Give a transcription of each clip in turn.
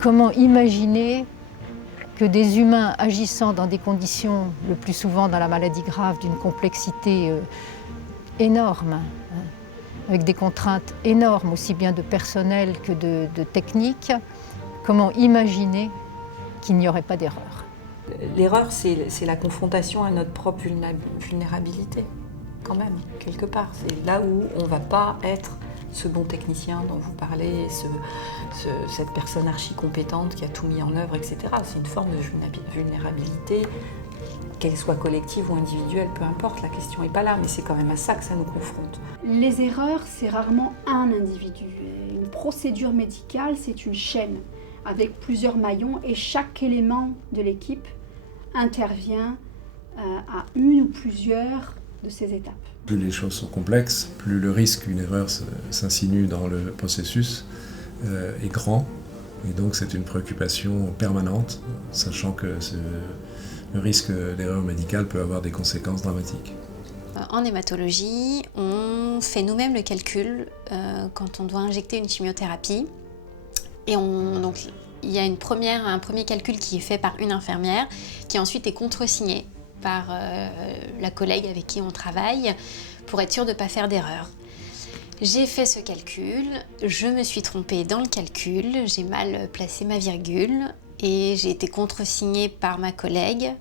Comment imaginer que des humains agissant dans des conditions, le plus souvent dans la maladie grave, d'une complexité énorme, hein, avec des contraintes énormes, aussi bien de personnel que de technique, comment imaginer qu'il n'y aurait pas d'erreur? L'erreur, c'est la confrontation à notre propre vulnérabilité, quand même, quelque part. C'est là où on ne va pas être ce bon technicien dont vous parlez, cette personne archi-compétente qui a tout mis en œuvre, etc. C'est une forme de vulnérabilité, qu'elle soit collective ou individuelle, peu importe, la question n'est pas là, mais c'est quand même à ça que ça nous confronte. Les erreurs, c'est rarement un individu. Une procédure médicale, c'est une chaîne avec plusieurs maillons et chaque élément de l'équipe intervient à une ou plusieurs de ces étapes. Plus les choses sont complexes, plus le risque qu'une erreur s'insinue dans le processus est grand. Et donc c'est une préoccupation permanente, sachant que le risque d'erreur médicale peut avoir des conséquences dramatiques. En hématologie, on fait nous-mêmes le calcul quand on doit injecter une chimiothérapie. Et donc, il y a un premier calcul qui est fait par une infirmière, qui ensuite est contresigné par la collègue avec qui on travaille, pour être sûr de ne pas faire d'erreur. J'ai fait ce calcul, je me suis trompée dans le calcul, j'ai mal placé ma virgule, et j'ai été contresignée par ma collègue,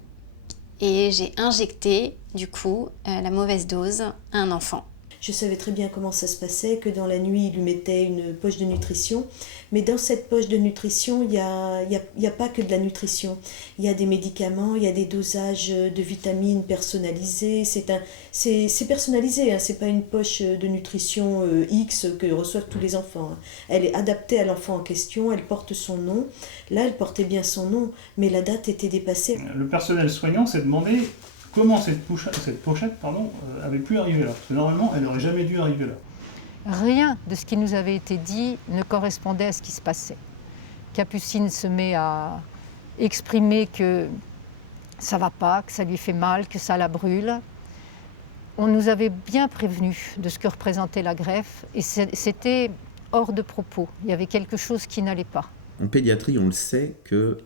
et j'ai injecté, du coup, la mauvaise dose à un enfant. Je savais très bien comment ça se passait, que dans la nuit, il lui mettait une poche de nutrition. Mais dans cette poche de nutrition, il y a pas que de la nutrition. Il y a des médicaments, il y a des dosages de vitamines personnalisés. C'est personnalisé, hein. C'est pas une poche de nutrition X que reçoivent tous les enfants, hein. Elle est adaptée à l'enfant en question, elle porte son nom. Là, elle portait bien son nom, mais la date était dépassée. Le personnel soignant s'est demandé comment cette pochette avait pu arriver là. Parce que normalement, elle n'aurait jamais dû arriver là. Rien de ce qui nous avait été dit ne correspondait à ce qui se passait. Capucine se met à exprimer que ça ne va pas, que ça lui fait mal, que ça la brûle. On nous avait bien prévenus de ce que représentait la greffe et c'était hors de propos. Il y avait quelque chose qui n'allait pas. En pédiatrie, on le sait que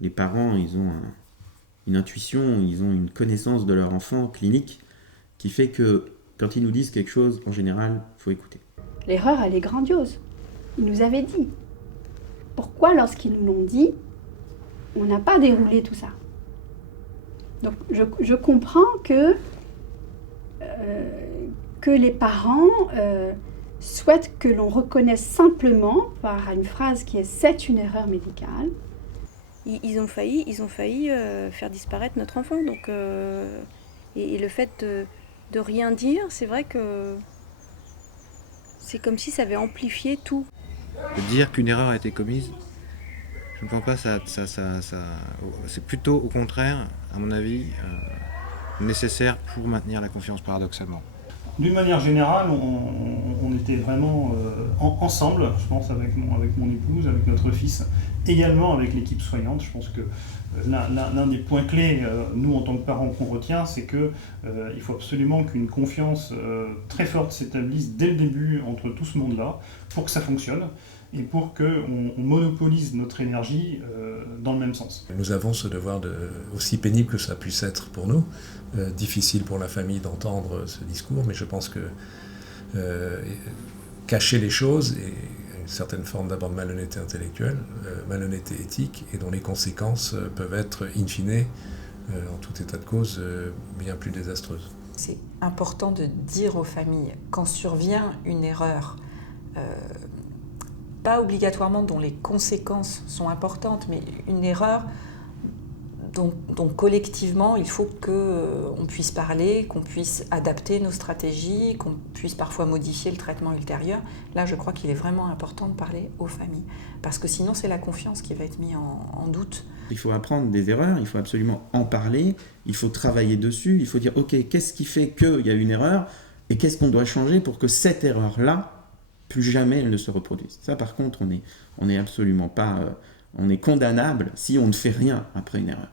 les parents, ils ont une intuition, ils ont une connaissance de leur enfant clinique qui fait que quand ils nous disent quelque chose, en général, il faut écouter. L'erreur, elle est grandiose. Ils nous avaient dit. Pourquoi, lorsqu'ils nous l'ont dit, on n'a pas déroulé tout ça? Donc, je comprends que les parents souhaitent que l'on reconnaisse simplement, par une phrase qui est « c'est une erreur médicale ». Ils ont failli faire disparaître notre enfant. Donc, et le fait de rien dire, c'est vrai que c'est comme si ça avait amplifié tout. De dire qu'une erreur a été commise, je ne pense pas ça c'est plutôt au contraire, à mon avis, nécessaire pour maintenir la confiance paradoxalement. D'une manière générale, on était vraiment ensemble, je pense, avec mon épouse, avec notre fils, également avec l'équipe soignante. Je pense que l'un des points clés, nous en tant que parents, qu'on retient, c'est qu'il faut absolument qu'une confiance très forte s'établisse dès le début entre tout ce monde-là, pour que ça fonctionne et pour qu'on monopolise notre énergie dans le même sens. Nous avons ce devoir, aussi pénible que ça puisse être pour nous, difficile pour la famille d'entendre ce discours, mais je pense que cacher les choses est une certaine forme d'abord de malhonnêteté intellectuelle, malhonnêteté éthique, et dont les conséquences peuvent être, in fine, en tout état de cause, bien plus désastreuses. C'est important de dire aux familles, quand survient une erreur, pas obligatoirement dont les conséquences sont importantes, mais une erreur dont collectivement il faut qu'on puisse parler, qu'on puisse adapter nos stratégies, qu'on puisse parfois modifier le traitement ultérieur. Là, je crois qu'il est vraiment important de parler aux familles, parce que sinon c'est la confiance qui va être mise en doute. Il faut apprendre des erreurs, il faut absolument en parler, il faut travailler dessus, il faut dire ok, qu'est-ce qui fait qu'il y a une erreur et qu'est-ce qu'on doit changer pour que cette erreur-là, plus jamais elle ne se reproduise. Ça par contre, on est absolument pas... on est condamnable si on ne fait rien après une erreur.